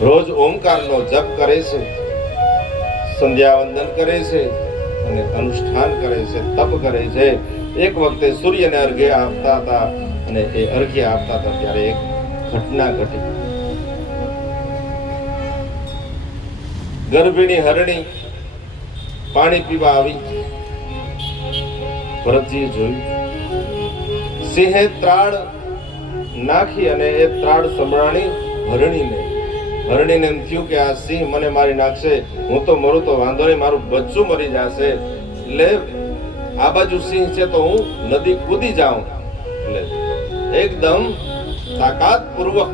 રોજ ઓમકારનો જપ કરે છે, સંધ્યા વંદન કરે છે અને અનુષ્ઠાન કરે છે, તપ કરે છે. એક વખતે સૂર્યને અર્ઘ્ય આપતા હતા અને એ અર્ઘ્ય આપતા હતા ત્યારે એક ઘટના ઘટી. ગર્ભિણી હરણી પાણી પીવા આવી. ભરતજીએ જોયું, સિંહે ત્રાડ નાખી અને એ ત્રાડ સંભળાણી હરણીને. હરણીને એમ થયું કે આ સિંહ મને મારી નાખશે, હું તો મરું તો વાંધો નહીં, મારું બચ્ચું મરી જશે, એટલે આ બાજુ સિંહ છે તો હું નદી કૂદી જાઉં. એટલે એકદમ તાકાત પૂર્વક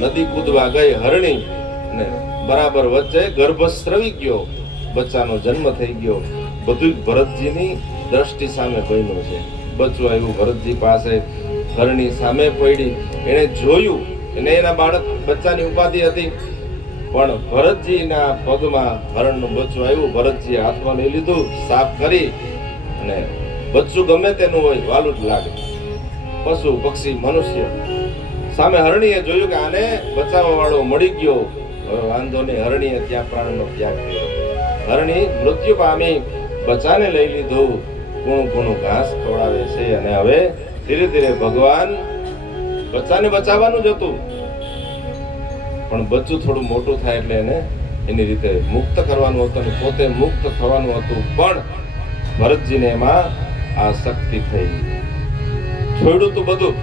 નદી કૂદવા ગઈ હરણી ને બરાબર વચ્ચે ગર્ભ સ્રવી ગયો, બચ્ચાનો જન્મ થઈ ગયો. બધું ભરતજીની દ્રષ્ટિ સામે બન્યું છે. બચ્ચું આવ્યું ભરતજી પાસે, હરણી સામે પડી, એને જોયું, એને એના બાળક બચ્ચાની ઉપાધિ હતી, પણ ભરતજીના પગમાં હરણનું બચ્ચું આવ્યું. ભરતજીએ હાથમાં લઈ લીધું, સાફ કરી, અને બચ્ચું ગમે તેનું હોય વાલું જ લાગે. પશુ પક્ષી મનુષ્ય સામે હરણીએ જોયું કે આને બચાવવા વાળો મળી ગયો, હવે વાંધો નહીં. હરણીએ ત્યાં પ્રાણનો ત્યાગ કર્યો. હરણી મૃત્યુ પામી, બચ્ચાને લઈ લીધું, કૂણું કૂણું ઘાસ ખવડાવે છે. અને હવે ધીરે ધીરે ભગવાન બચ્ચાને બચાવવાનું જ હતું, પણ બચ્ચું થોડું મોટું થાય એટલે એને એની રીતે મુક્ત કરવાનું હતું અને પોતે મુક્ત થવાનું હતું. પણ ભરતજીને એમાં આસક્તિ થઈ, છોડ્યું તું બધું.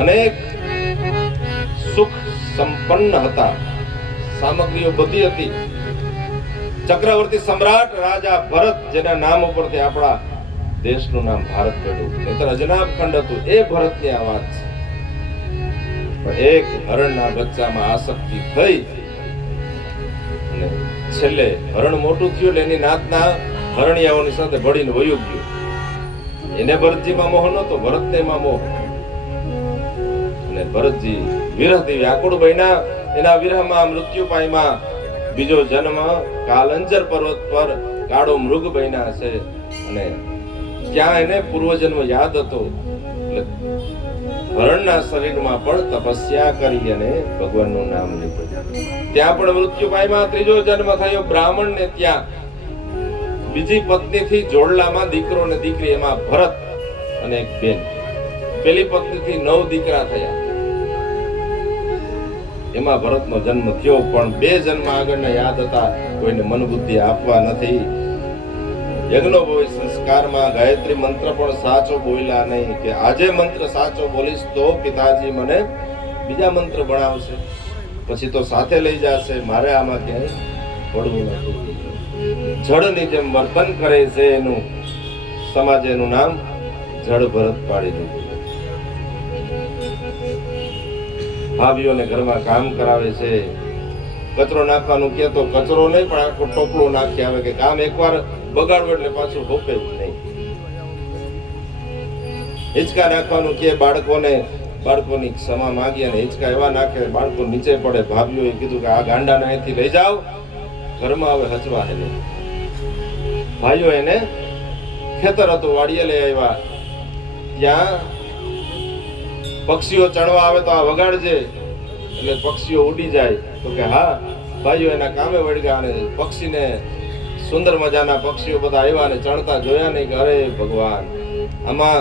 અનેક સુખ સંપન્ન હતા, સામગ્રીઓ બધી હતી. ચક્રવર્તી સમ્રાટ રાજા ભરત, જેના નામ ઉપરથી આપણા દેશનું નામ ભારત પડ્યું, નહીતર અજનાબ ખંડ હતું, એ ભરતની આ વાત છે. પણ એક હરણના બચ્ચામાં આસક્તિ થઈ અને છેલ્લે હરણ મોટું થયું એટલે એની નાતના હરણિયાઓની સાથે ભળીને વયું ગયું. એને ભરતજીમાં મોહ નહોતો, ભરતને એમાં મોહ. અને ભરતજી વિરહથી વ્યાકુળ બન્યા. એના વિરહમાં મૃત્યુ પામ્યા. બીજો જન્મ કાલંજર પર્વત પર કાળો મૃગ બન્યા છે. અને ત્યાં એને પૂર્વજન્મ યાદ હતો, એટલે હરણના શરીરમાં પણ તપસ્યા કરી અને ભગવાનનું નામ લીધું. ત્યાં પણ મૃત્યુ પામ્યા. ત્રીજો જન્મ થયો બ્રાહ્મણને, ત્યાં બીજી પત્નીથી જોડલામાં દીકરો ને દીકરી, એમાં ભરત અને એક બેન. પેલી પત્નીથી 9 દીકરા થયા, એમાં ભરતનો જન્મ થયો. પણ 2 જન્મ આગળના યાદ હતા, કોઈને મન બુદ્ધિ આપવા નથી. યજ્ઞોપવિત સંસ્કારમાં ગાયત્રી મંત્ર પણ સાચો બોલ્યા નહીં, કે આજે મંત્ર સાચો બોલીશ તો પિતાજી મને બીજા મંત્ર ભણાવશે, પછી તો સાથે લઈ જશે, મારે આમાં ક્યાંય પડવું નથી. જળની જેમ વર્તન કરે છે એનું સમાજે એનું નામ જળ ભરત પાડી દીધું. ભાભીઓને ઘરમાં કામ કરાવે છે, કચરો નાખવાનું કે તો કચરો નહીં પણ આખો ટોપલો નાખી આવે, કે કામ એકવાર બગાડવું એટલે પાછું હોપે જ નહીં. હિંચકા નાખવાનું કે બાળકોને, બાળકોની ક્ષમા માંગી અને હિંચકા એવા નાખે બાળકો નીચે પડે. ભાભીઓએ કીધું કે આ ગાંડાને અહીંથી લઈ જાઓ, ઘરમાં હવે હચવા હે નહીં. ભાઈઓ એને ખેતર હતું, વાડીએ લઈ આવ્યા. ત્યાં પક્ષીઓ ચણવા આવે તો આ વગાડજે, એટલે પક્ષીઓ ઉડી જાય. તો કે હા. ભાઈઓ એના કામે વળગ્યા અને પક્ષીને, સુંદર મજાના પક્ષીઓ બધા આવ્યા અને ચણતા જોયા નહીં કે અરે ભગવાન, આમાં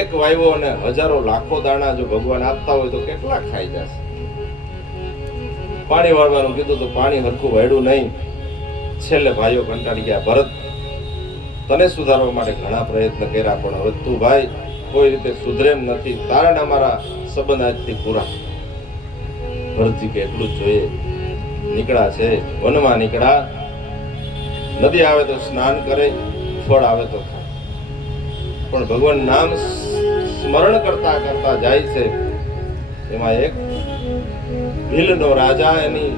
એક વાયવો અને હજારો લાખો દાણા જો ભગવાન આપતા હોય તો કેટલા ખાઈ જશે. પાણી વાળવાનું કીધું તો પાણી હરખું વાળ્યું નહીં. છેલ્લે ભાઈઓ કંટાળી ગયા. ભરત, તને સુધારવા માટે ઘણા પ્રયત્ન કર્યા, પણ હવે તું ભાઈ કોઈ રીતે સુધરે એમ નથી, તારા અમારા સંબંધ આજથી પૂરા. ભરતજી કે એટલું જ જોઈએ. નીકળ્યા છે, વનમાં નીકળ્યા. નદી આવે તો સ્નાન કરે, ફળ આવે તો ખાય, પણ ભગવાન નામ સ્મરણ કરતા કરતા જાય છે. એમાં એક ભીલનો રાજા એની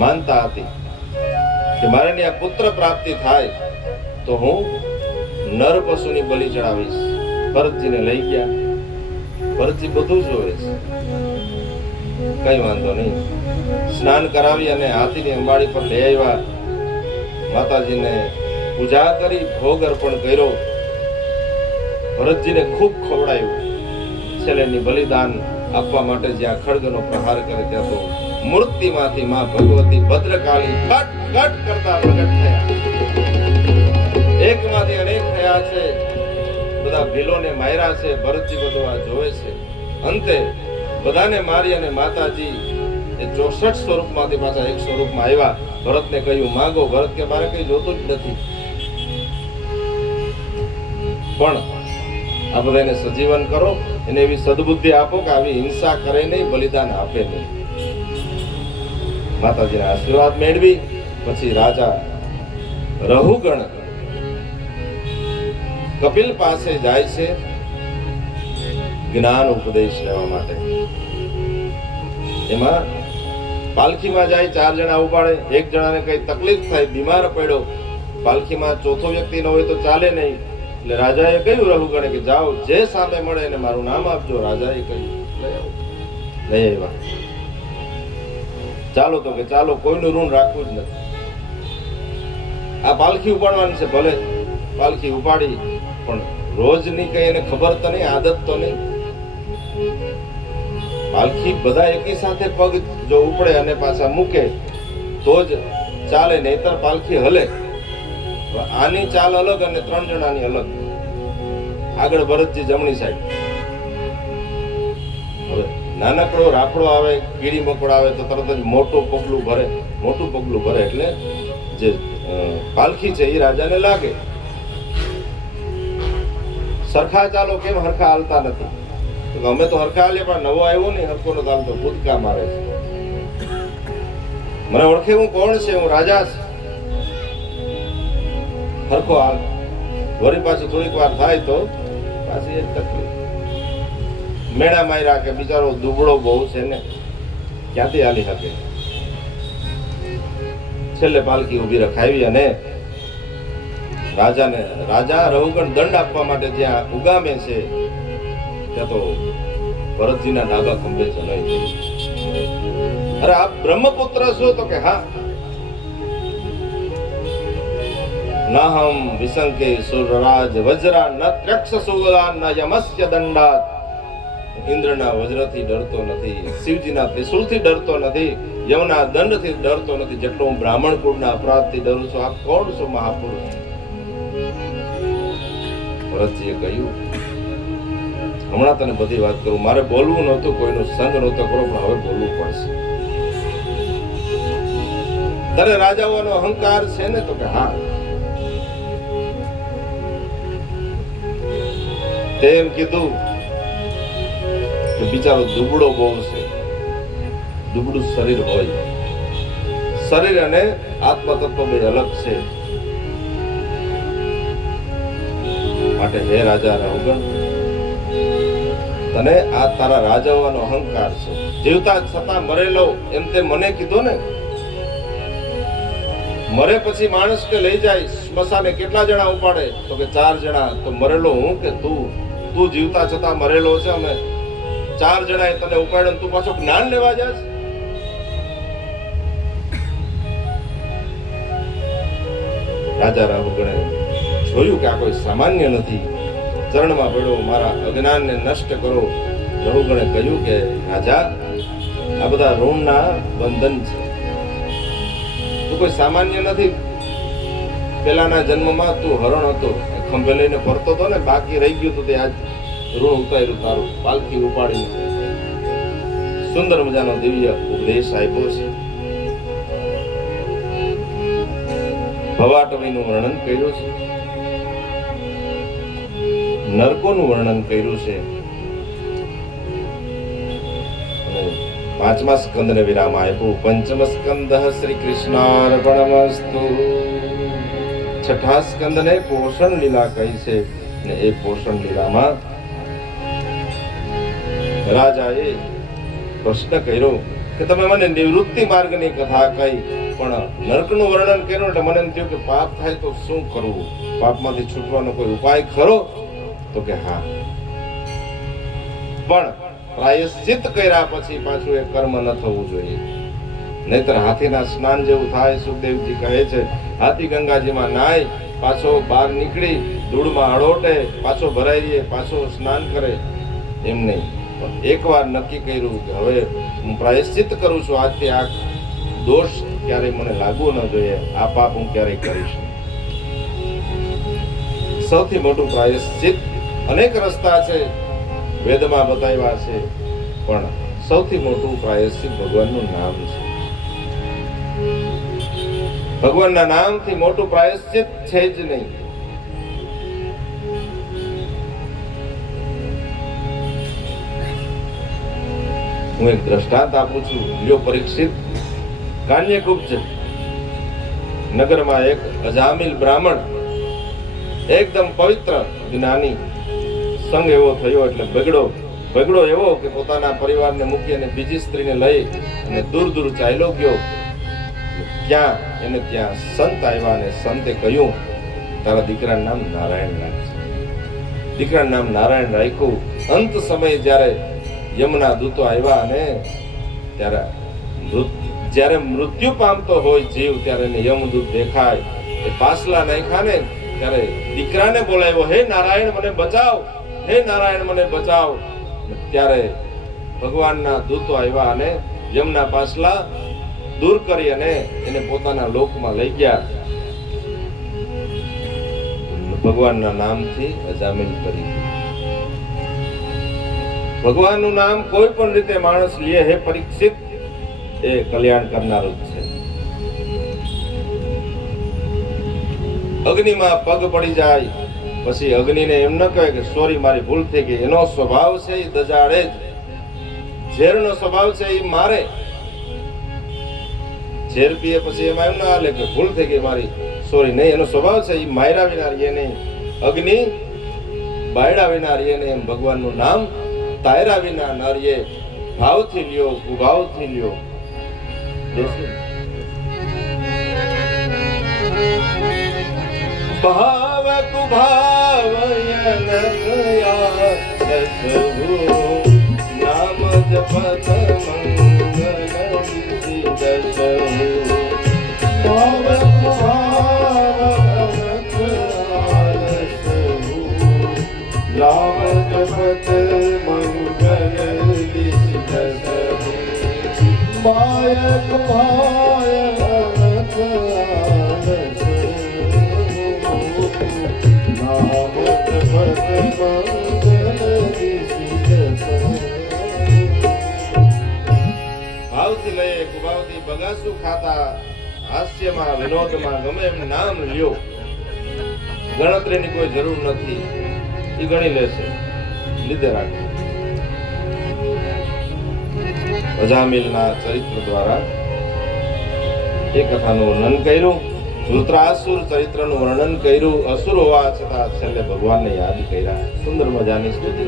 માનતા હતી કે મારે ત્યાં પુત્ર પ્રાપ્તિ થાય તો હું નર પશુની બલિ ચડાવીશ. ભરતજીને લઈ ગયા. ભરતજી બધું જોવે છે, કઈ વાંધો નહીં. સ્નાન કરાવી અને હાથીની અંબાડી પર લઈ આવ્યા. માતાજીને પૂજા કરી, ભોગ અર્પણ કર્યો. ભરતજીને ખૂબ ખવડાયું. છેલ્લે એની બલિદાન આપવા માટે જ્યાં ખડગનો પ્રહાર કરે ત્યાં તો મૂર્તિમાંથી માં ભગવતી ભદ્રકાળી કટ કટ કરતા પ્રગટ થયા. એકમાંથી અનેક થયા છે. બધા ભીલોને માર્યા છે. ભરતજી બધું આ જોવે છે. અંતે બધાને મારી અને માતાજી એ 64 સ્વરૂપમાંથી પાછા એક સ્વરૂપમાં આવ્યા. ભરતને કહ્યું માંગો. ભરત કે મારે કઈ જોતું જ નથી. પણ આ બધાને સજીવન કરો, એને એવી સદબુદ્ધિ આપો કે આવી હિંસા કરે નહીં, બલિદાન આપે નહીં. માતાજીના આશીર્વાદ મેળવી પછી રાજા રહુગણ કપિલ પાસે જાય છે જ્ઞાન ઉપદેશ લેવા માટે. એમાં પાલખીમાં જાય, 4 જણા ઉપાડે. એક જણાને કઈ તકલીફ થાય, બીમાર પડ્યો, પાલખીમાં ચોથો વ્યક્તિ ન હોય તો ચાલે નહીં. એટલે રાજાએ કહ્યું રહુગણે કે જાઓ, જે સામે મળે એને મારું નામ આપજો. રાજાએ કહ્યું લઈ આવો. લઈ આવ્યા. ચાલો તો કે ચાલો, કોઈનું ઋણ રાખવું જ નથી. આ પાલખી ઉપાડવાની છે. ભલે પાલખી ઉપાડી, પણ રોજની કઈ એને ખબર તો નહીં, આદત તો નહીં. પાલખી બધા એકી સાથે પગ જો ઉપડે અને પાછા મૂકે તો જ ચાલે, નહીતર પાલખી હલે. આની ચાલ અલગ અને 3 જણાની અલગ. આગળ ભરતજી જમણી સાઈડ. હવે નાનકડો રાફડો આવે, કીડી મકોડા આવે તો તરત જ મોટું પગલું ભરે. મોટું પગલું ભરે એટલે જે પાલખી છે એ રાજાને લાગે. સરખા ચાલો, કેમ હરખા હાલતા નથી? તો અમે તો હરખા હાલીએ, પણ નવો આવ્યો નહીં, હરખો નો ચાલતો કૂદકા મારે છે. મને ઓળખે હું કોણ છે? હું રાજા છું. હરખો હાલ. વળી પાછું થોડીક વાર થાય તો પાછી એક તકલીફ. મેળા માર્યા કે બિચારો દુબળો બહુ છે ને, ક્યાંથી હાલી શકે? છેલ્લે પાલખી ઉભી રખાવી અને રાજા રહુગણ દંડ આપવા માટે જ્યાં ઉગામે છે ત્યાં તો ભરતજીના ડાબા ખંભે જણાઈ ગયું. અરે આપ બ્રહ્મપુત્ર છો? તો કે હા. નાહમ વિસંકે સુરરાજ વજ્રા ન ત્રક્ષ સુગલા ન યમસ્ય દંડાત. ઇન્દ્રના વજ્રથી ડરતો નથી, શિવજીના ત્રિશૂલથી ડરતો નથી, યમના દંડથી ડરતો નથી, જેટલો હું બ્રાહ્મણ કુળના અપરાધથી ડરું છું. આપ કોણ છો મહાપુરુષ? ભરતજીએ કહ્યું હમણાં તને બધી વાત કરું. મારે બોલવું નહોતું, કોઈનો સંગ નહોતો કરો, પણ હવે બોલવું પડશે. તારે રાજાઓનો અહંકાર છે ને? તો કે હા. તેમ કીધું કે બિચારો દુબળો બહુ છે. દુબળું શરીર હોય. શરીર અને આત્મતત્વ બે અલગ છે. માટે હે રાજા રહુગણ, તને આ તારા રાજાઓનો અહંકાર છે. જીવતા છતાં મરેલો એમ તે મને કીધું ને. મરે પછી માણસ કે લઈ જાય સ્મશાને કેટલા જણા ઉપાડે? તો કે 4 જણા. તો મરેલો હું કે તું? તું જીવતા છતાં મરેલો છે. અમે 4 જણાએ તને ઉપાડ્યો, તું પાછો જ્ઞાન લેવા જાસ? રાજા રહુગણે જોયું કે આ કોઈ સામાન્ય નથી. ચરણમાં પડ્યો, મારા અજ્ઞાનને નષ્ટ કરો. રહુગણે કહ્યું કે રાજા, આ બધા ઋણના બંધન છે. તું કોઈ સામાન્ય નથી. પેલાના જન્મમાં તું હરણ હતો, ખંભે લઈને ફરતો હતો ને, બાકી રહી ગયું તો તે આજ ઋણ ઉતાર્યું તારું. પાલખી ઉપાડીને સુંદર મજાનો દિવ્ય ઉપદેશ આપ્યો છે. ભવાટવીનું વર્ણન કર્યું છે, નરકોનું વર્ણન કર્યું છે, અને 5મા સ્કંદને વિરામ આપ્યું. પંચમ સ્કંદ શ્રી કૃષ્ણાર્પણમસ્તુ. 6ઠા સ્કંદને પોષણ લીલા કહી છે, અને એ પોષણ લીલામાં રાજાએ પ્રશ્ન કર્યો કે તમે મને નિવૃત્તિ માર્ગની કથા કહી, પણ નરકનું વર્ણન કર્યું એટલે મને એમ થયું કે પાપ થાય તો શું કરવું? પાપમાંથી છૂટવાનો કોઈ ઉપાય ખરો? તો કે હા, પણ પ્રાયશ્ચિત કર્યા પછી પાછું એ કર્મ ન થવું જોઈએ, નહીતર હાથીના સ્નાન જેવું થાય. સુખદેવજી કહે છે, હાથી ગંગાજીમાં નાય, પાછો બહાર નીકળી ધૂળમાં અડોટે, પાછો ભરાઈ પાછો સ્નાન કરે, એમ નહીં, પણ એકવાર નક્કી કર્યું કે હવે હું પ્રાયશ્ચિત કરું છું, આજથી આ દોષ ક્યારેય મને લાગવો ન જોઈએ, આ પાપ હું ક્યારેય કરીશ નહીં. સૌથી મોટું પ્રાયશ્ચિત અનેક રસ્તા છે, વેદમાં બતાવ્યા છે, પણ સૌથી મોટું પ્રાયશ્ચિત ભગવાનનું નામ છે. ભગવાનના નામથી મોટું પ્રાયશ્ચિત છે જ નહીં. હું એક દ્રષ્ટાંત આપું છું. લ્યો પરીક્ષિત, કાન્યકુબ્જ નગરમાં એક અજામિલ બ્રાહ્મણ, એકદમ પવિત્ર જ્ઞાની, સંગ એવો થયો એટલે બગડો એવો કે પોતાના પરિવારને મૂકી અને બીજી સ્ત્રીને લઈ અને દૂર દૂર ચાલ્યો ગયો. ક્યાં એને ત્યાં સંત આવ્યા અને સંતે કહ્યું, તારા દીકરાનું નામ નારાયણ રાખજે. દીકરાનું નામ નારાયણ રાખ્યું. અંત સમયે જ્યારે યમના દૂતો આવ્યા અને જ્યારે મૃત્યુ પામતો હોય જીવ, ત્યારે એને યમદૂત દેખાય. એ પાસલા નાખ્યા ને ત્યારે દીકરાને બોલાવ્યો, હે નારાયણ મને બચાવ, હે નારાયણ મને બચાવ. ત્યારે ભગવાનના દૂતો આવ્યા અને યમના પાસલા દૂર કરી અને એને પોતાના લોકમાં લઈ ગયા. ભગવાનના નામથી અજામિલ કરી. ભગવાનનું નામ કોઈ પણ રીતે માણસ લે, હે પરીક્ષિત, એ કલ્યાણ કરનારું છે. અગ્નિમાં પગ પડી જાય પછી અગ્નિને એમ ન કહે કે સોરી મારી ભૂલ થઈ ગઈ. એનો સ્વભાવ છે એ દજાડે જ. ઝેરનો સ્વભાવ છે એ મારે. ઝેર પીએ પછી એમાં એમ ના હાલે કે ભૂલ થઈ ગઈ મારી, સોરી. નહીં, એનો સ્વભાવ છે એ માયરા વિના રહીએ નહીં. અગ્નિ બાયડા વિના રહીએ નહીં. એમ ભગવાનનું નામ તાયરા વિના ન રહીએ. ભાવથી લ્યો, કુભાવથી લ્યો. ભાવ કુભાવયન નામ જપત મંગલ દશહુ. ભાવ નામ જપત મંગલ દશહુ. માયક ભાય ભાવથી લઈએ, કુભાવથી બગાસું ખાતા, હાસ્યમાં વિનોદમાં ગમે એમ નામ લ્યો. ગણતરીની કોઈ જરૂર નથી, એ ગણી લેશે, લીધે રાખે. અજામિલના ચરિત્ર દ્વારા એ કથાનું વર્ણન કર્યું. ધૃતરાસુર ચરિત્રનું વર્ણન કર્યું. અસુર હોવા છતાં છેલ્લે ભગવાનને યાદ કર્યા. સુંદર મજાની સ્તુતિ.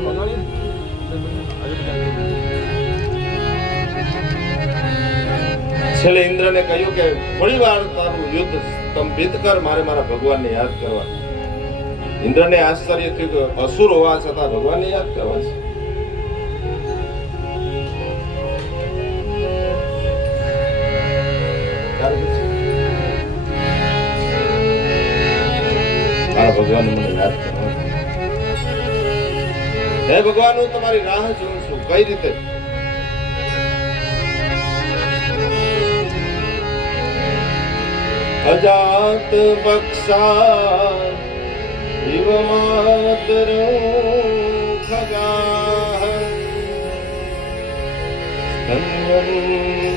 છેલ્લે ઇન્દ્રને કહ્યું કે થોડી વાર તારું યુદ્ધ સ્તંભિત કર, મારે મારા ભગવાનને યાદ કરવા. ઇન્દ્રને આશ્ચર્ય થયું કે અસુર હોવા છતાં ભગવાનને યાદ કરવા છે. મારા ભગવાન મને યાદ કરવા. હે ભગવાન, હું તમારી રાહ જોઉં છું. કઈ રીતે? અજાત બક્ષા ઇવ માતર ખગાહ સ્તન્યં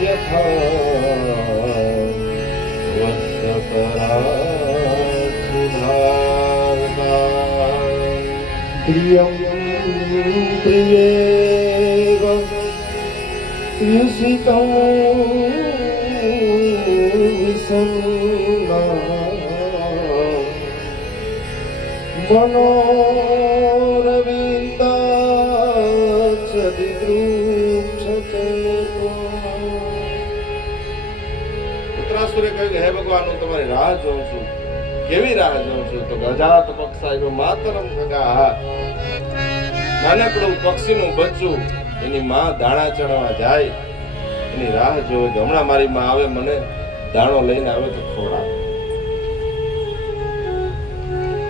યથા વત્સપરા પ્રિયં પ્રિયેવ યુષિतं પુત્રાસુરે કહ્યું કે હે ભગવાન, હું તમારી રાહ જોઉં છું. કેવી રાહ જોઉં છું? તો ગજાત પક્ષાયો માતરમ ખગા. નાનકડું પક્ષીનું બચ્ચું એની માં દાણા ચણવા જાય, એની રાહ જોવે કે હમણાં મારી માં આવે, મને દાણો લઈને આવે તો ખવડાવે.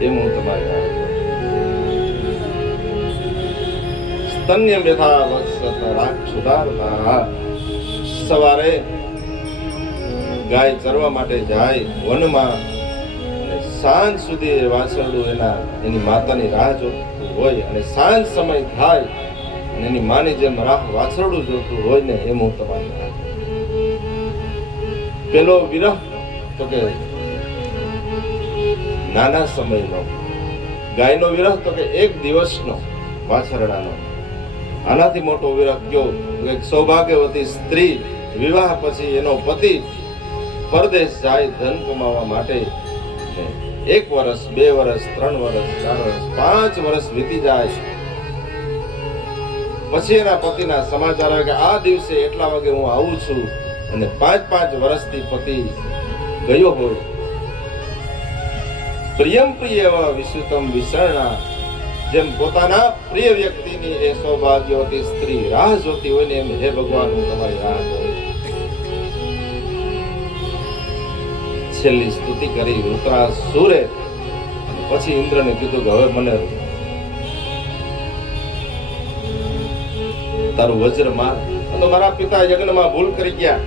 એમ હું તમારી રાહ જોઉં. સ્તન્ય વ્યથા વત્સત રાક્ષુદારતા. સવારે ગાય ચરવા માટે જાય વનમાં, અને સાંજ સુધી એ વાછરડું એની માતાની રાહ જોતું હોય, અને સાંજ સમય થાય અને એની માની જેમ રાહ વાછરડું જોતું હોય ને એમ હું તમારી રાહ. પેલો વિરહ તો કે નાના સમયનો, ગાયનો વિરહ તો કે એક દિવસનો વાછરડાનો. આનાથી મોટો વિરહ કયો? એક સૌભાગ્યવતી સ્ત્રી વિવાહ પછી એનો પતિ પરદેશ જાય ધન કમાવા માટે. 1 વર્ષ 2 વર્ષ 3 વર્ષ 4 વર્ષ 5 વર્ષ વીતી જાય, પછી એના પતિના સમાચાર આવે કે આ દિવસે એટલા વાગે હું આવું છું, અને 5 વર્ષથી પતિ ગયો હોય. પ્રિયમ પ્રિય વિશુતમ વિસરણા. જેમ પોતાના પ્રિય વ્યક્તિની એ સૌભાગ્યવતી સ્ત્રી રાહ જોતી હોય ને એમ હે ભગવાન હું તમારી રાહ જોઉં. છેલ્લી સ્તુતિ કરી વૃત્રાસુરે. પછી ઇન્દ્રને કીધું કે હવે મને તારું વજ્ર માર. તો મારા પિતા યજ્ઞમાં ભૂલ કરી ગયા,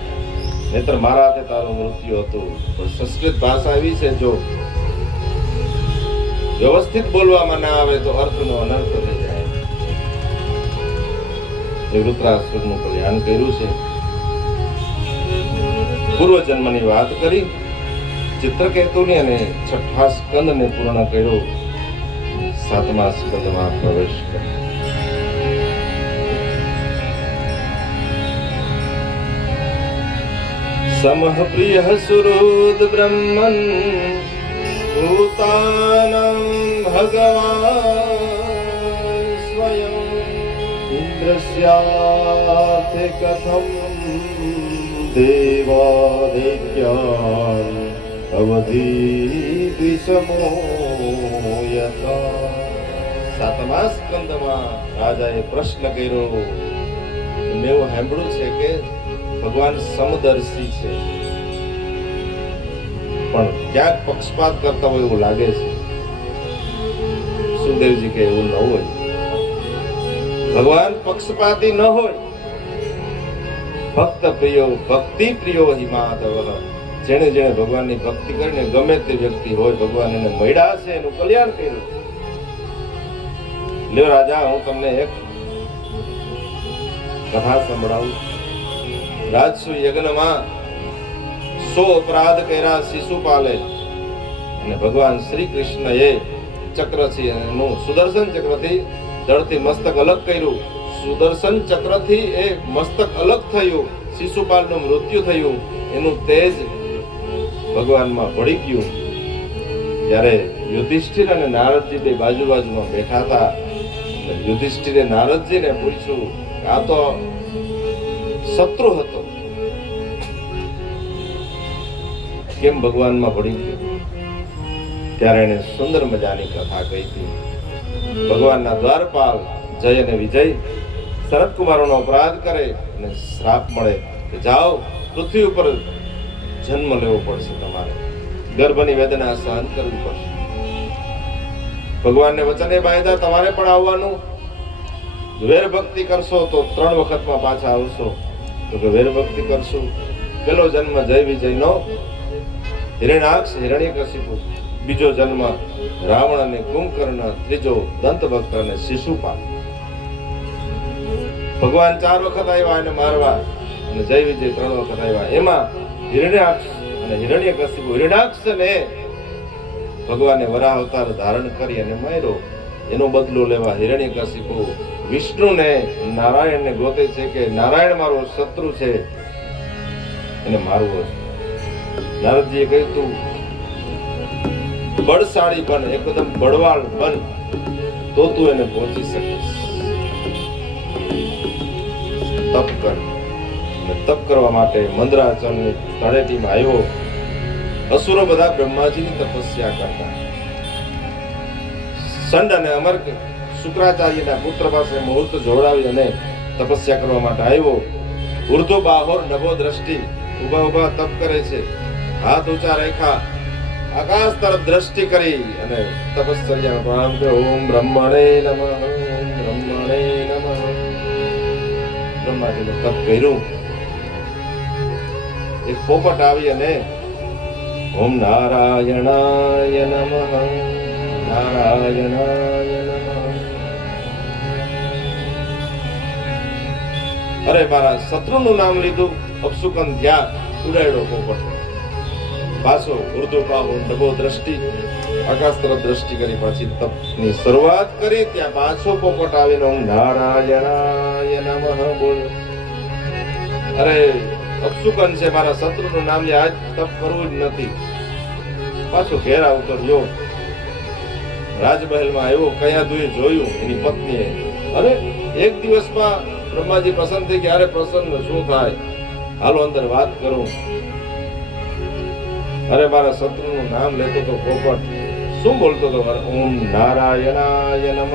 નહીતર મારા હાથે તારું મૃત્યુ હતું. પણ સંસ્કૃત ભાષા એવી છે, જો વ્યવસ્થિત બોલવામાં ના આવે તો અર્થનો અનર્થ થઈ જાય. એ વૃત્રાસુરનું કલ્યાણ કર્યું છે. પૂર્વજન્મની વાત કરી, ચિત્રકેતુની, અને 6થા સ્કંદને પૂર્ણ કર્યો. 7મા સ્કંદમાં પ્રવેશ કર્યો. સમઃ પ્રિયઃ સુહૃદ બ્રહ્મન ભૂતાનાં ભગવાન સ્વયં ઇન્દ્રસ્યાથે કથમ દેવાદિત્યાન અવધિ વિષમો યથા. 7મા સ્કંદમાં રાજાએ પ્રશ્ન કર્યો. મેં એવું સાંભળ્યું છે કે ભગવાન સમદર્શી છે, પણ ક્યાંક પક્ષપાત કરતા હોય એવું લાગે છે. સુખદેવજી કે એવું ન હોય, ભગવાન પક્ષપાતી ન હોય. ભક્ત પ્રિયો ભક્તિ પ્રિયો હિમાદવ. જેણે જેણે ભગવાનની ભક્તિ કરીને ગમે તે વ્યક્તિ હોય, ભગવાન એને મળ્યા છે, એનું કલ્યાણ કર્યું. લ્યો રાજા, હું તમને એક કથા સંભળાવું. રાજસુ યજ્ઞમાં 100 અપરાધ કર્યા શિશુપાલે, અને ભગવાન શ્રી કૃષ્ણએ ચક્રથી એનું સુદર્શન ચક્રથી ધડથી મસ્તક અલગ કર્યું. સુદર્શન ચક્રથી એ મસ્તક અલગ થયું, શિશુપાલનું મૃત્યુ થયું. એનું તેજ ભગવાનમાં ભળી ગયું. ત્યારે યુધિષ્ઠિર અને નારદજી બે બાજુમાં બેઠા હતા. યુધિષ્ઠિરે નારદજીને પૂછ્યું, આ તો શત્રુ હતો, કેમ ભગવાનમાં ભળી ગયો? ત્યારે એને સુંદર મજાની કથા કહી હતી. ભગવાનના દ્વારપાલ જય અને વિજય શરદ કુમારોનો અપરાધ કરે અને શ્રાપ મળે કે જાઓ પૃથ્વી ઉપર જન્મ લેવો પડશે, તમારે ગર્ભની વેદના સહન કરવી પડશે. ભગવાનને વચને બાંધ્યા, તમારે પણ આવવાનું. વેર ભક્તિ કરશો તો 3 વખતમાં પાછા આવશો. તો કે વેર ભક્તિ કરશું. પેલો જન્મ જય વિજયનો હિરણ્યાક્ષ હિરણ્યકશિપુ, બીજો જન્મ રાવણ અને કુંભકર્ણ, ત્રીજો દંતભક્ત અને શિશુપાલ. ભગવાન 4 વખત આવ્યા એને મારવા, અને જય વિજય 3 વખત આવ્યા. એમાં હિરણ્યાક્ષ અને હિરણ્યકશિપુ, હિરણ્યાક્ષને ભગવાને વરાહ અવતાર ધારણ કરી અને માર્યો. એનો બદલો લેવા હિરણ્યકશિપુ વિષ્ણુને નારાયણને ગોતે છે કે નારાયણ મારો શત્રુ છે, એને મારવો છે. નારદજીએ કહ્યું, તું બળશાળી બન, એકદમ બળવાળ બન, તો તું એને પહોંચી શકીશ. તપ કર. તપ કરવા માટે મંદરાચલની તળેટીમાં આવ્યો. અસુરો બધા બ્રહ્માજીની તપસ્યા કરતા. સંડ અને અમર્ક શુક્રાચાર્યના પુત્ર પાસે મુહૂર્ત જોડાવી અને તપસ્યા કરવા માટે આવ્યો. ઉર્ધ્વ બાહોર નભો દ્રષ્ટિ, ઉભા ઉભા તપ કરે છે. હાથ ઊંચા રેખા આકાશ તરફ દ્રષ્ટિ કરી અને તપશ્ચર્યામાં પ્રારંભ કર્યો. ઓમ બ્રહ્મણે નમઃ, ઓમ બ્રહ્મણે નમઃ. બ્રહ્માજીનું તપ કર્યું. એક પોપટ આવી અને ઓમ નારાયણાય નમઃ, નારાયણાય નમઃ. અરે મારા શત્રુનું નામ લીધું, અપશુકન થયા, ઉડાડ્યો પોપટ. પાછો ઉર્દુકાવો ડબો દ્રષ્ટિ, આકાશ તરફ દ્રષ્ટિ કરી પાછી તપની શરૂઆત કરી. ત્યાં પાછો પોપટ આવીને ઓમ નારાયણાય નમઃ બોલ્યો. અરે અપશુકન છે, મારા શત્રુનું નામ લે, આજ તપ કરવું જ નથી. પાછો ઘેર આવતો રહ્યો. રાજમહેલમાં આવ્યો, કયા દુએ જોયું એની પત્નીએ. અરે એક દિવસમાં બ્રહ્માજી પસંદ થઈ ગયા. અરે પ્રસન્ન શું થાય, હાલો અંદર વાત કરું. અરે મારા શત્રુનું નામ લેતો તો પોપટ શું બોલતો હતો? ઓમ નારાયણાય નમઃ.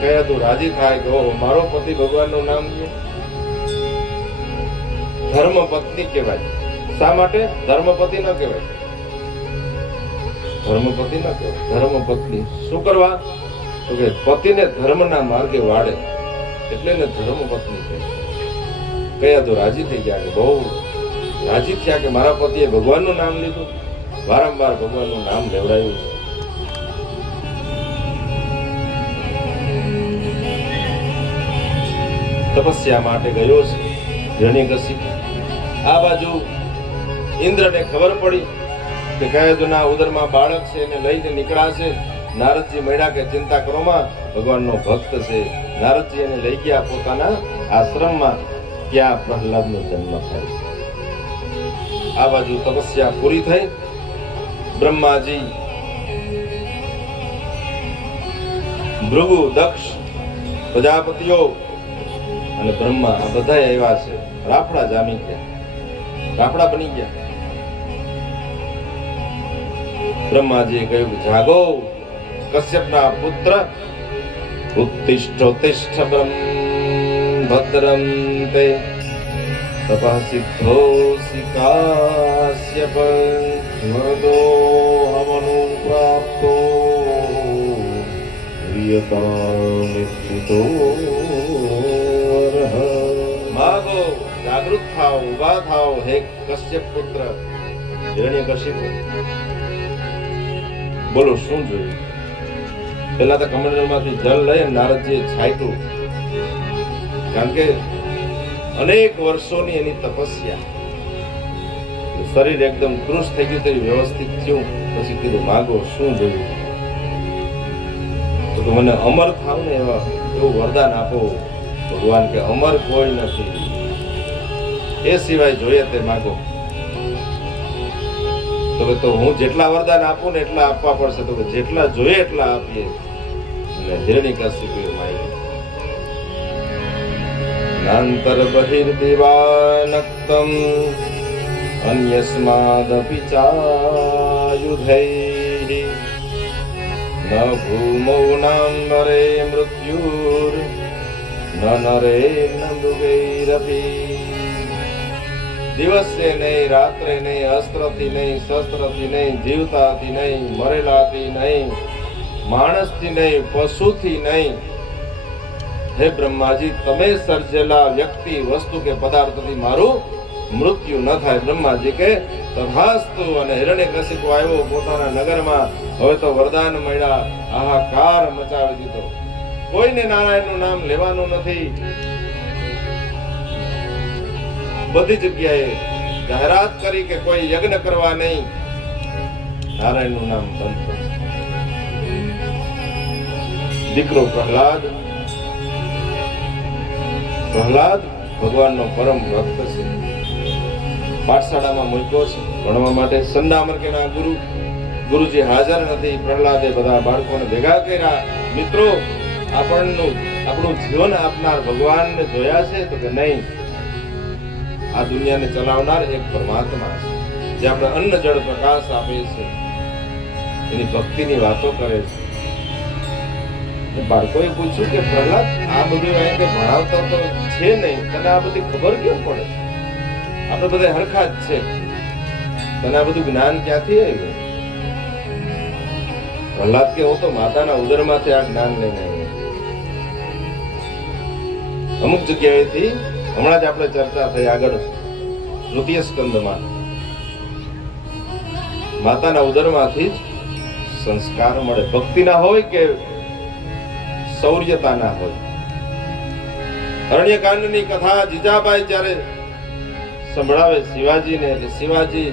કયા તું રાજી થાય કે ઓહો મારો પતિ ભગવાનનું નામ લે? ધર્મ પત્ની કહેવાય. શા માટે ધર્મપતિ ન કહેવાય? ધર્મપતિ ન કહેવાય, ધર્મ પત્ની. શું કરવા? તો કે પતિને ધર્મના માર્ગે વાળે એટલે ને ધર્મ પત્ની કહે. કયા તો રાજી થઈ ગયા કે બહુ રાજી થયા કે મારા પતિએ ભગવાનનું નામ લીધું. વારંવાર ભગવાનનું નામ લેવડાયું છે. તપસ્યા માટે ગયો છે હિરણ્યકશિપુ. આ બાજુ ઇન્દ્રને ખબર પડી કે કયાદુના ઉદરમાં બાળક છે, એને લઈને નીકળાશે. નારદજી મળ્યા કે ચિંતા કરોમાં, ભગવાનનો ભક્ત છે. નારદજી એને લઈ ગયા પોતાના આશ્રમમાં. ત્યાં પ્રહલાદનો જન્મ થાય. આ બાજુ તપસ્યા પૂરી થઈ. બ્રહ્માજી, ભૃગુ, દક્ષ, પ્રજાપતિઓ અને બ્રહ્મા આ બધા આવ્યા છે. રાફડા જામી ગયા, રાફડા બની ગયા. બ્રહ્માજીએ કહ્યું જાગો કશ્યપના પુત્ર, ઉત્તિષ્ઠોત્તિષ્ઠ બ્રહ્મ ભદ્રં તે તપઃ સિદ્ધોऽસि કાશ્યપ મદો હવનો પ્રાપ્તો પ્રિયતામિત્થિતો અરહ. માગો, જાગૃત થાઓ, ઉભા થાઓ હે કશ્યપ પુત્ર હિરણ્યકશિપુ. બોલો શું જોયું? પેલા તો કમંડલમાંથી જલ લઈ નારદજીએ છાંટ્યું. કારણ કે અનેક વર્ષોની એની તપસ્યા, શરીર એકદમ કૃશ થઈ ગયું, તેવી વ્યવસ્થિત થયું. પછી કીધું માગો શું જોયું? તો મને અમર થાવ ને એવું વરદાન આપો ભગવાન, કે અમર કોઈ નથી, એ સિવાય જોઈએ તે માગો. તો હું જેટલા વરદાન આપું ને એટલા આપવા પડશે. તો જેટલા જોઈએ એટલા આપીએ. અને હિરણ્યકશિપુએ માંગ્યું. નાંતર બહિર્દિવાનક્તમ અન્યસ્માદપી ચાયુધૈઃ ન ભૂમૌ નાંબરે મૃત્યુર ન નરે ન મૃગૈરપી. દિવસે નહીં, રાત્રે નહીં, અસ્ત્રથી નહીં, શસ્ત્રથી નહીં, જીવતાથી નહીં, મરેલાથી નહીં, માણસથી નહીં, પશુથી નહીં. હે બ્રહ્માજી, તમે સર્જેલા વ્યક્તિ, વસ્તુ કે પદાર્થથી મારું મૃત્યુ ન થાય. બ્રહ્માજી કે તથાસ્તુ. અને હિરણ્યકશિપુ આવ્યો પોતાના નગરમાં. હવે તો વરદાન મળ્યા, હાહાકાર મચાવી દીધો. કોઈને નારાયણનું નામ લેવાનું નથી. બધી જગ્યાએ જાહેરાત કરી કે કોઈ યજ્ઞ કરવા નહીં, નારાયણનું નામ બંધ કરશે. દીકરો પ્રહલાદ ભગવાનનો પરમ ભક્ત છે. પાઠશાળામાં મૂક્યો છે ભણવા માટે. સંડામર્કેના ગુરુજી હાજર નથી. પ્રહલાદે બધા બાળકોને ભેગા કર્યા. મિત્રો, આપણું જીવન આપનાર ભગવાનને જોયા છે? તો કે નહીં. આ દુનિયાને ચલાવનાર એક પરમાત્મા છે, જે આપણે અન્ન જળ પ્રકાશ આપે છે, એની ભક્તિની વાતો કરે છે. બાળકોએ પૂછ્યું કે પ્રહલાદ, આ બધું અહીં કે ભણાવતા તો છે નહીં, તને આ બધી ખબર કેમ પડે? આપણે બધા હરખા જ છે, તને આ બધું જ્ઞાન ક્યાંથી આવ્યું? પ્રહલાદ કે હું તો માતાના ઉદરમાંથી આ જ્ઞાન લઈને આવ્યો. અમુક જગ્યાએથી હમણાં જ આપણે ચર્ચા થઈ આગળ તૃતીય સ્કંદમાં માતાના ઉદરમાંથી જ સંસ્કાર મળે. ભક્તિના હોય કે શૌર્યતાના હોય. અરણ્યકાંડની કથા જીજાબાઈ જ્યારે સંભળાવે શિવાજીને, એટલે શિવાજી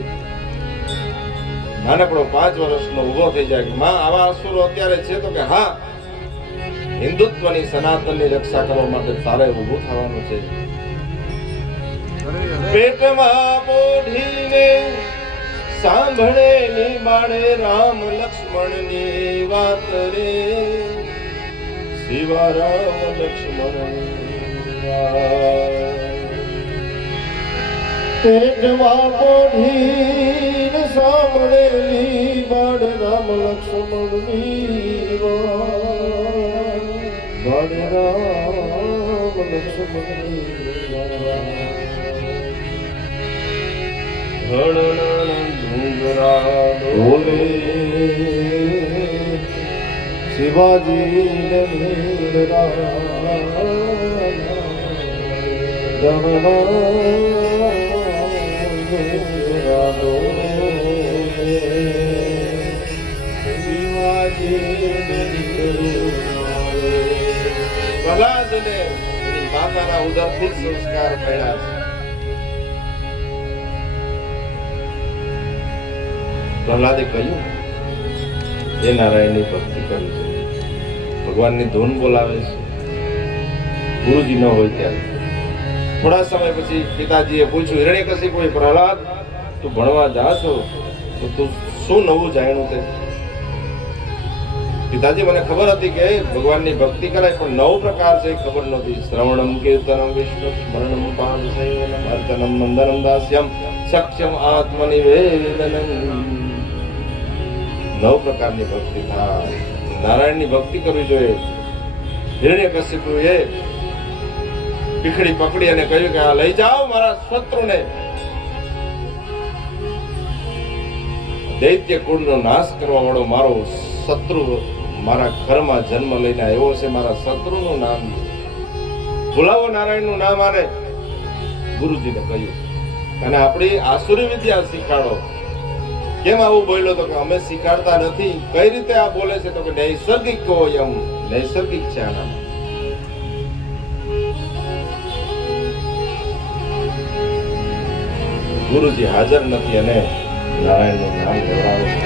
નાનકડો 5 વર્ષનો ઊભો થઈ જાય કે માં આવા અસુરો અત્યારે છે, તો કે હા, હિન્દુત્વની સનાતનની રક્ષા કરવા માટે તારે ઊભું થવાનું છે. પેટમાં પોઢીને સાંભળે નિમાણે રામ લક્ષ્મણની વાત રે, શિવા રામ લક્ષ્મણની વાત. પેટમાં પોઢીને સાંભળે નિમાણે રામ લક્ષ્મણની વાત, બાળ રામ લક્ષ્મણની શિવાજી પ્રહલાદને માતાના ઉદરથી સંસ્કાર મળ્યા છે. પ્રહલાદે કહ્યું એ નારાયણની ભક્તિ કરી છે, ભગવાનની ધૂન બોલાવે છે, ગુરુજી ન હોય ત્યારે. થોડા સમય પછી પિતાજીએ પૂછ્યું, હિરણ્યકશિપુએ, પ્રહલાદ તું ભણવા જા છો તો તું શું નવું જાણ્યું તે? પિતાજી મને ખબર હતી કે ભગવાનની ભક્તિ કરાય, પણ નવો પ્રકાર છે ખબર નહોતી. શ્રવણમ કીર્તનમ વિષ્ણુ સ્મરણમ પાદ સેવનમ અર્ચનમ મંદનમ દાસ્યમ સખ્યમ આત્મનિવેદનમ. 9 પ્રકારની ભક્તિ થાય, નારાયણની ભક્તિ કરવી જોઈએ. હિરણ્યકશિપુએ પીખડી પકડી અને કહ્યું કે આ લઈ જાઓ મારા શત્રુને. દૈત્ય કુળનો નાશ કરવા વાળો મારો શત્રુ મારા ઘરમાં જન્મ લઈને આવ્યો છે, મારા શત્રુનું નામ ભૂલાવો, નારાયણનું નામ આને. ગુરુજીને કહ્યું અને આપણી આસુરી વિદ્યા શીખાડો. કેમ આવું બોલ્યો? તો કે અમે શીખાડતા નથી. કઈ રીતે આ બોલે છે? તો કે નૈસર્ગિક હોય, એમ નૈસર્ગિક છે આનામાં. ગુરુજી હાજર નથી અને નારાયણનું નામ લેવડાવે છે.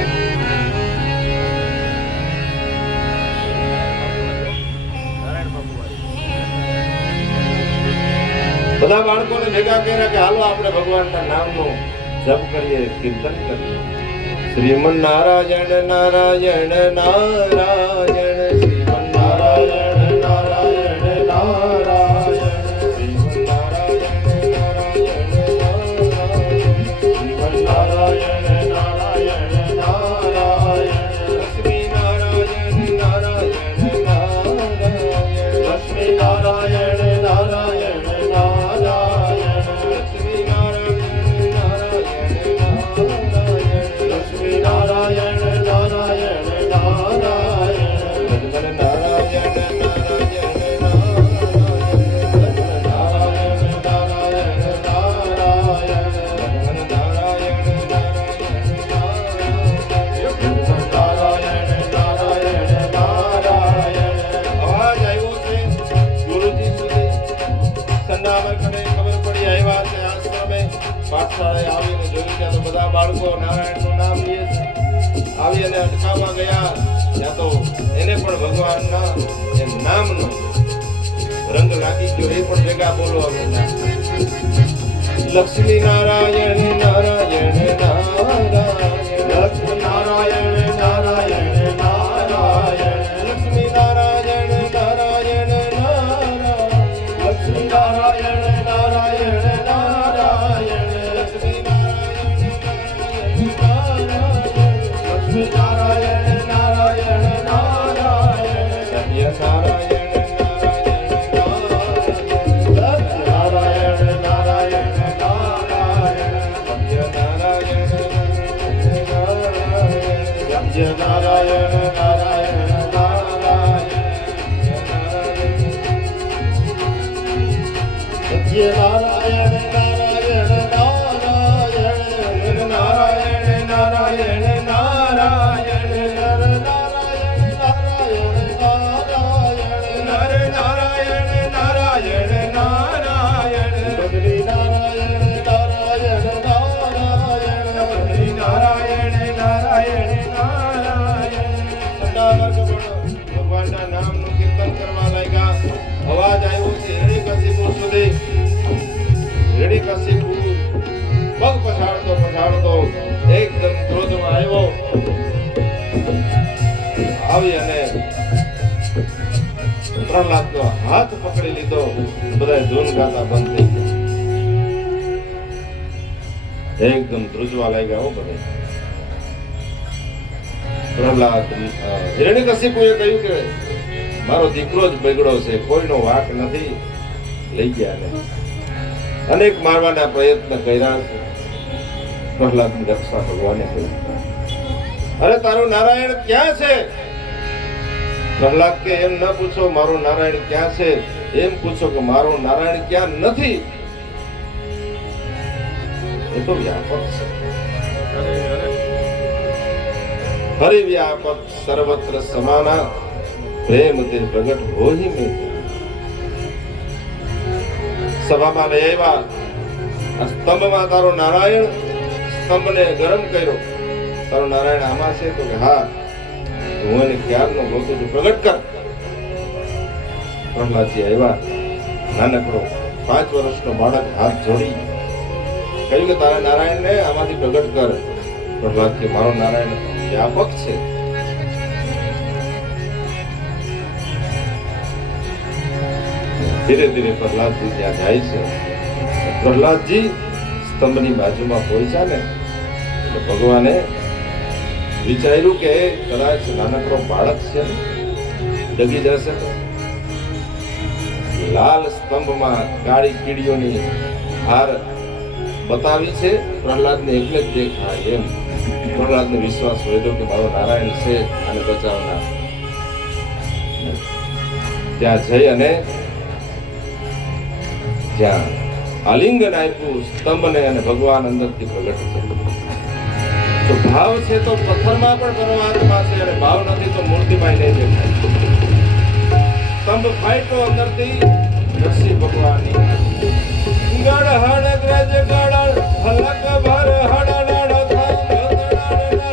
બધા બાળકોને ભેગા કર્યા કે હાલો આપણે ભગવાનના નામનું જપ કરીએ, કીર્તન કરીએ. શ્રીમન નારાયણ નારાયણ નારાયણ, શ્રીમન નારાયણ નારાયણ નારાયણ, શ્રીમન નારાયણ નારાયણ નારાયણ, શ્રીમન નારાયણ નારાયણ નારાયણ, લક્ષ્મી નારાયણ નારાયણ નારાયણ, લક્ષ્મી નારાયણ નારાયણ નારાયણ, લક્ષ્મી નારાયણ નારાયણ નારાયણ, લક્ષ્મી નારાયણ નારાયણ પાઠશાળાએ આવીને જોયું ત્યાં તો બધા બાળકો નારાયણનું નામ લે છે. આવી અને અટકાવવા ગયા ત્યાં તો એને પણ ભગવાનના એ નામનો રંગ લાગી ગયો. એ પણ ભેગા બોલો હવે. લક્ષ્મી નારાયણ નારાયણ નારાયણ, લક્ષ્મી નારાયણ નારાયણ નારાયણ, લક્ષ્મી નારાયણ નારાયણ નારાયણ, લક્ષ્મી નારાયણ નારાયણ નારાયણ, લક્ષ્મી નારાયણ નારાયણ નારાયણ, સત્ય નારાયણ નારાયણ નારાયણ નારાયણ, સત્ય નારાયણ સત્ય નારાયણ નારાયણ નારાયણ, સત્ય ये नारायण नारायण नारायण નારાયણ નારાયણ નારાયણ नर नारायण नारायण नारायण નર નારાયણ નારાયણ નારાયણ बदरी नारायण नारायण नारायण બદ્રી નારાયણ નારાયણ નારાયણ ઠંડા વર્ગ પણ ભગવાનના નામનું કીર્તન કરવા લાગ્યા. અવાજ આવ્યો છે હિરણ્યકશિપુ સુધી. હિરણ્યકશિપુ પગ પછાડતો એકદમ ક્રોધમાં આવ્યો. આવી અને પ્રહલાદનો હાથ પકડી લીધો. બધા ધૂન ગાતા બંધ થઈ ગયા. એકદમ ધ્રુજવા લાગ્યા. હો બધા પ્રહલાદ હિરણ્યકશિપુએ કહ્યું કે મારો દીકરો જ બગડો છે, કોઈનો વાંક નથી. લઈ ગયા ને અનેક મારવાના પ્રયત્ન કર્યા છે. પ્રહલાદની રક્ષા ભગવાને કરી. અરે તારો નારાયણ ક્યાં છે? પ્રહલાદ કે એમ ન પૂછો મારો નારાયણ ક્યાં છે, એમ પૂછો કે મારો નારાયણ ક્યાં નથી. એ તો વ્યાપક છે. હરિવ્યાપક સર્વત્ર સમાના પ્રેમ તે પ્રગટ હોઈ મેં. સભામાં લઈ આવ્યા. આ સ્તંભમાં તારો નારાયણ, સ્તંભને ગરમ કર્યો. તારો નારાયણ આમાં છે? તો કે હા, હું એને ક્યારનો ગોતું છું, પ્રગટ કર. પ્રહલાદજી આવ્યા. નાનકડો 5 વર્ષનો બાળક હાથ જોડી કહ્યું કે તારા નારાયણને આમાંથી પ્રગટ કર. પ્રહલાદ કે મારો નારાયણ વ્યાપક છે. ધીરે ધીરે પ્રહલાદજી ત્યાં જાય છે. પ્રહલાદજી સ્તંભની બાજુમાં પહોંચ્યા ને એટલે ભગવાને વિચાર્યું કે કદાચ નાનકડો બાળક છે ને ડગી જશે તો. લાલ સ્તંભમાં કાળી કીડીઓની હાર બતાવી છે. પ્રહલાદને એકલે જ દેખાય એમ પ્રહલાદને વિશ્વાસ વધ્યો કે મારો નારાયણ છે અને બચાવનાર. ત્યાં જઈ અને જ્યાં આલિંગન આપ્યું સ્તંભને અને ભગવાન અંદરથી પ્રગટ થયા. જો ભાવ છે તો પથ્થરમાં પણ પરમાત્મા છે અને ભાવ નથી તો મૂર્તિમાં નહીં દેખાય. સ્તંભ ફાટ્યો અંદરથી નરસિંહ ભગવાનની ગળ હળ ગ્રજ ગળ હલક ભર હળ નળ થામ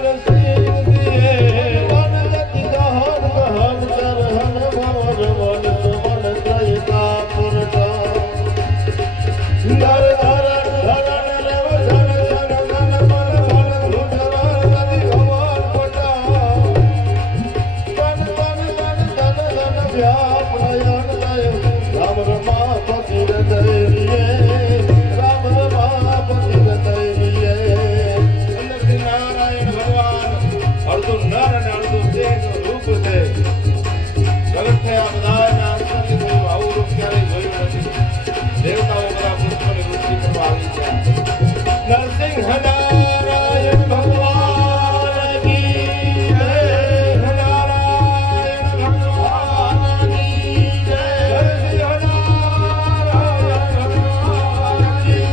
નરસિંહ દિયે मन गति गहन गहन चरहन भवर मन मन कयता पुरता नर नर धरण रेव धन धन धन मन मन धुधर नदी भवन पटा तन तन तन तन तन व्याप नयन नय राम रमापति हृदय राम रमापति हृदय અંદરથી નારાયણ ભગવાન અડધું નર અને અડધું દેવનું રૂપ છે. પ્રગટ થયા. બધાને આશ્ચર્ય થયું. આવું રૂપ ક્યારેય જોયું નથી. દેવતાઓ બધા પુષ્પની વૃષ્ટિ કરવા આવી ગયા. નરસિંહ નારાયણ ભગવાન કી જય. નારાયણ ભગવાન કી જય. નરસિંહ નારાયણ ભગવાન કી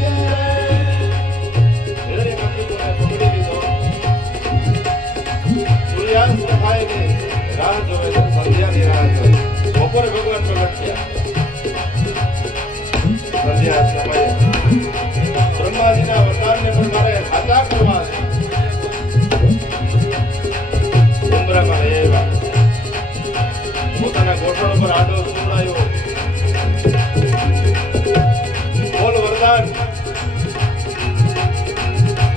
જય. હિરણ્યકશિપુને પકડી લીધો. સૂર્યાસ્ત થાય ને રાહ જોવે છે. સંધ્યાની રાહ જોવે. બપોરે ભગવાન પ્રગટ થયા. સંધ્યા સમયે બ્રહ્માજીના વરદાનને પણ મારે સાચા કરવા છે. ઉંબરામાં લઈ આવ્યા. પોતાના ગોઠણ પર આડો સુવડાયો. બોલ વરદાન.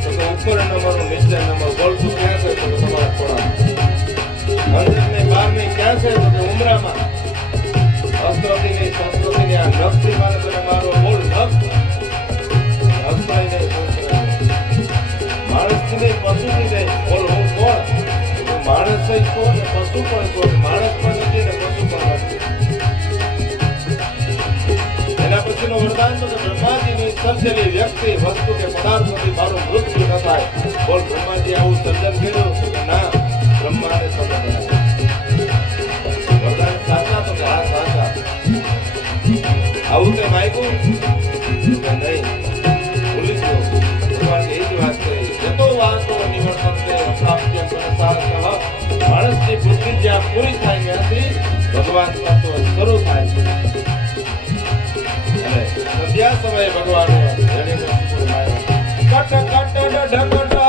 તો કે ઉપર નંબર નીચે નંબર. બોલ તું ક્યાં છે? તો કે તમારા ખોળામાં. અંદર ને બહાર ને ક્યાં છે? તો કે ઉંબરામાં. અસ્ત્રથી નહીં શસ્ત્રથી નહીં આ નખથી મારે તને મારો. બોલ નખ. અસ્ત્રથી નહીં શસ્ત્રથી નહીં. માણસથી નહીં પશુથી નહીં. બોલ હું કોણ? તો માણસ જ કોણ ને પશુ પણ કોણ? માણસ પણ નથી ને પશુ પણ નથી. એના પછીનો વરદાન તો કે બ્રહ્માજીની સર્જેલી વ્યક્તિ વસ્તુ કે પદાર્થોથી મારું મૃત્યુ ન થાય. બોલ બ્રહ્માજી આવું સર્જન કર્યું કે ના બ્રહ્માને સર્જન વરદાન સાચા તો કે હા સાચા. આવું તે માગ્યું કે નહીં ભૂલી ગયો ભગવાન એ જ વાત કરી જતો વાતો નિવર્તન્તે અપ્રાપ્ય પુનસારતઃ માણસની બુદ્ધિ જ્યાં પૂરી થાય ત્યાંથી ભગવાન તત્વ શરૂ થાય છે અને સંધ્યા સમયે ભગવાને કટ કટ ઢકટ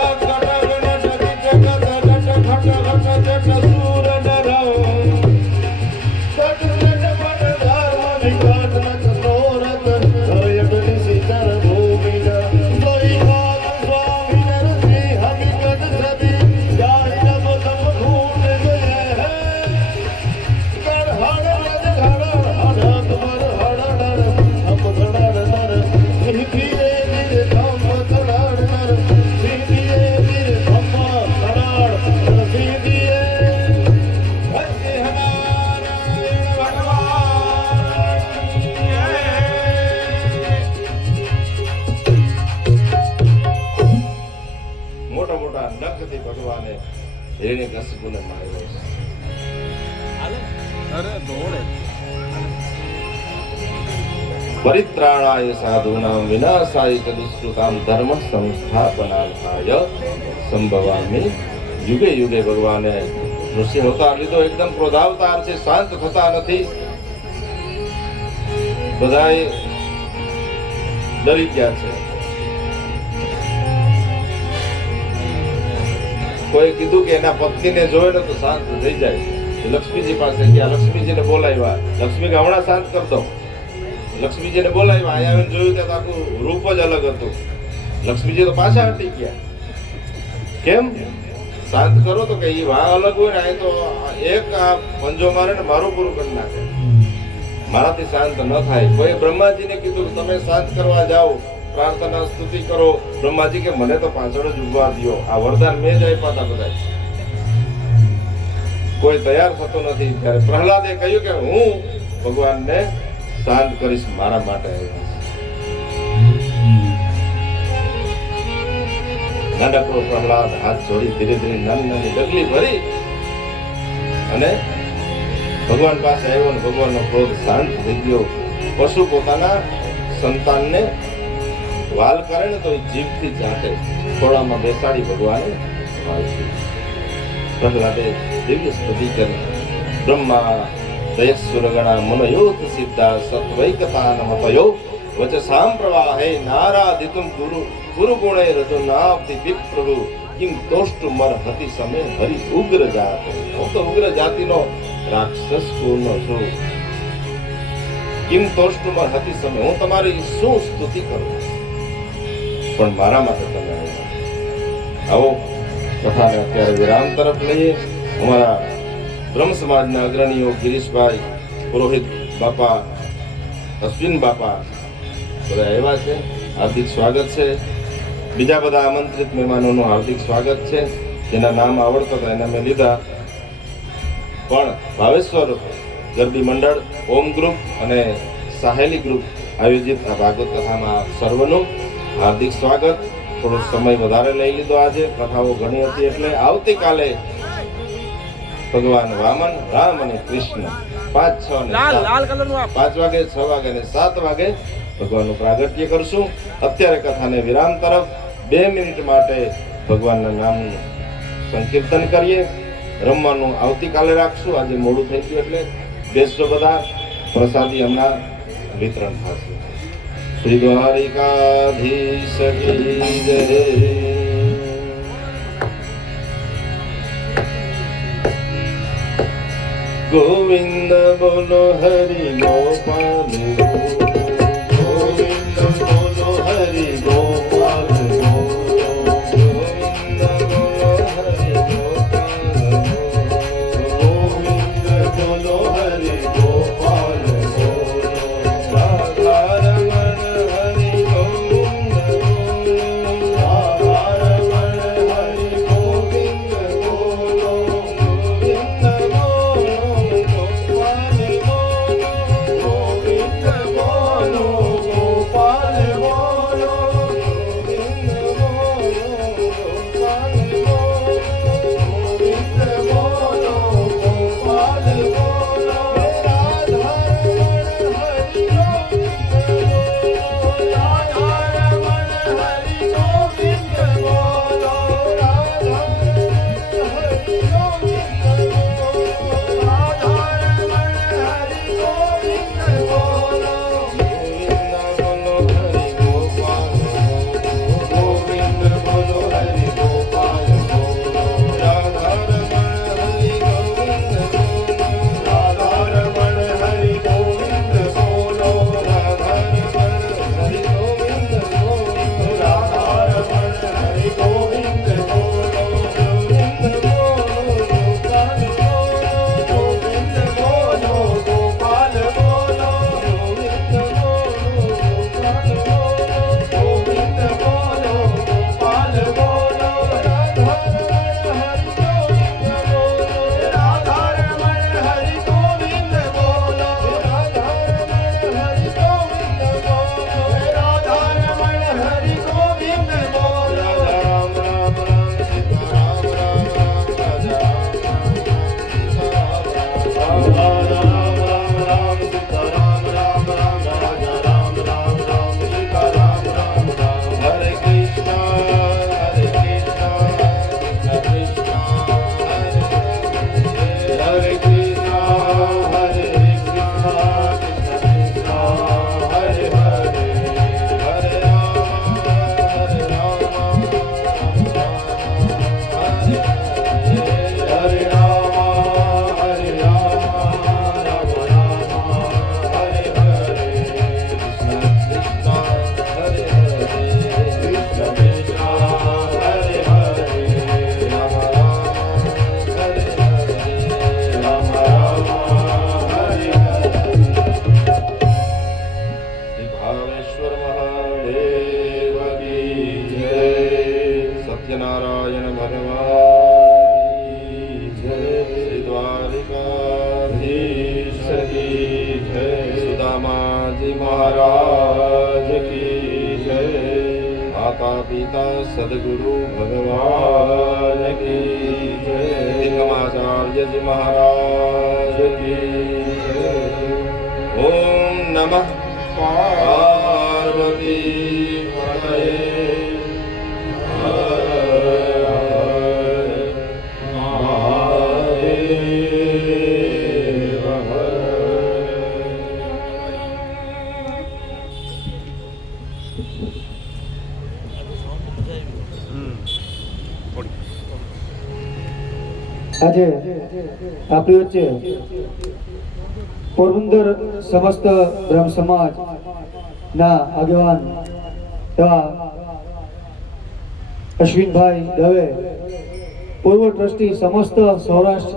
ભગવાને હિરણ્યકશિપુને માર્યો છે પરિત્રાણાય સાધૂનાં વિનાશાય ચ દુષ્કૃતાં ધર્મ સંસ્થાપનાર્થાય સંભવામિ યુગે યુગે ભગવાને નૃસિંહ અવતાર લીધો એકદમ ક્રોધાવતાર છે શાંત થતા નથી બધાએ ડરી ગયા છે કોઈ કીધું કે એના પત્નીને જોયે ને તો શાંત થઈ જાય લક્ષ્મીજી પાસે ગયા લક્ષ્મીજીને બોલાવ્યા લક્ષ્મી કે હમણાં શાંત કર દો લક્ષ્મીજીને બોલાવ્યા અહીંયા આવીને જોયું તો આખું રૂપ જ અલગ હતું લક્ષ્મીજી તો પાછા હટી ગયા કેમ શાંત કરો તો કે એ વાહ અલગ હોય ને અહીં તો એક આ પંજો મારે ને મારું પૂરું કરી નાખે મારાથી શાંત ન થાય કોઈ બ્રહ્માજીને કીધું કે તમે શાંત કરવા જાઓ પ્રાર્થના સ્તુતિ કરો બ્રહ્માજી કે મને તો પાછળ જ ઉભા દો આ વરદાન મેં જ આપ્યા હતા બધા કોઈ તૈયાર થતો નથી ત્યારે પ્રહલાદે કહ્યું કે હું ભગવાનને શાંત કરીશ મારા માટે નાનકડો પ્રહલાદ હાથ જોડી ધીરે ધીરે નાની નાની ડગલી ભરી અને ભગવાન પાસે આવ્યો અને ભગવાનનો ક્રોધ શાંત થઈ ગયો પશુ પોતાના સંતાનને વાલ કરે ને તો એ જીભથી ચાટે ખોળામાં બેસાડી ભગવાને પ્રહલાદે દિવ્ય સ્તુતિ કરી બ્રહ્મા દયસ્સુર ગણા મનયોત સિદ્ધા સત્વૈકતા નમતયો વચસામ પ્રવાહે નારાધિતુમ ગુરુ ગુણે રજુનાપ્તિ વિપ્રભુ કિમ તોષ્ટુ મરહતિ સમે હરિ ઉગ્ર જાત હું તો ઉગ્ર જાતિનો રાક્ષસ પૂર્ણ છું કિમ તોષ્ટુ મરહતિ સમે હું તમારી શું સ્તુતિ કરું પણ મારા માટે તમે આવો કથાને અત્યારે વિરામ તરફ લઈએ અમારા બ્રહ્મ સમાજના અગ્રણીઓ ગિરીશભાઈ પુરોહિત બાપા અશ્વિન બાપા બધા આવ્યા છે હાર્દિક સ્વાગત છે બીજા બધા આમંત્રિત મહેમાનોનું હાર્દિક સ્વાગત છે જેના નામ આવડતા હતા એના મેં લીધા પણ ભાવેશ્વર ગરબી મંડળ ઓમ ગ્રુપ અને સાહેલી ગ્રુપ આયોજિત આ ભાગવત કથામાં આપ સર્વનું હાર્દિક સ્વાગત થોડો સમય વધારે લઈ લીધો આજે કથાઓ ઘણી હતી એટલે આવતીકાલે ભગવાન વામન રામ અને કૃષ્ણ 5, 6 અને 5 વાગે 6 વાગે અને 7 વાગે ભગવાનનું પ્રાગટ્ય કરશું અત્યારે કથાને વિરામ તરફ 2 મિનિટ માટે ભગવાનના નામનું સંકીર્તન કરીએ રમવાનું આવતીકાલે રાખશું આજે મોડું થઈ ગયું એટલે બેસજો બધા પ્રસાદી હમણાં વિતરણ થશે શ્રી દ્વારિકાધીશ કી જય ગોવિંદ બોલો હરિ ગોપાલ ગોવિંદ બોલો હરિ ગોપાલ ગોવિંદ બોલો હરિ ગોપાલ ગોવિંદ બોલો હરિ ગોપાલ Oh મહાકાલેશ્વર મહાદેવ કી જય. સત્યનારાયણ ભગવાન કી જય. શ્રી દ્વારિકાધીશ કી જય. સુદામાજી મહારાજ કી જય. માતા પિતા સદગુરુ ભગવાન કી જય. દિગમાચાર્યજી મહારાજ કી જય. ઓમ નમઃ પાર્વતી પતયે. હર હર મહાદેવ હર. આજે આપણી વચ્ચે પોરબંદર સમસ્ત બ્રહ્મ સમાજ ના આગેવાન એવા અશ્વિનભાઈ દવે, પૂર્વ ટ્રસ્ટી સમસ્ત સૌરાષ્ટ્ર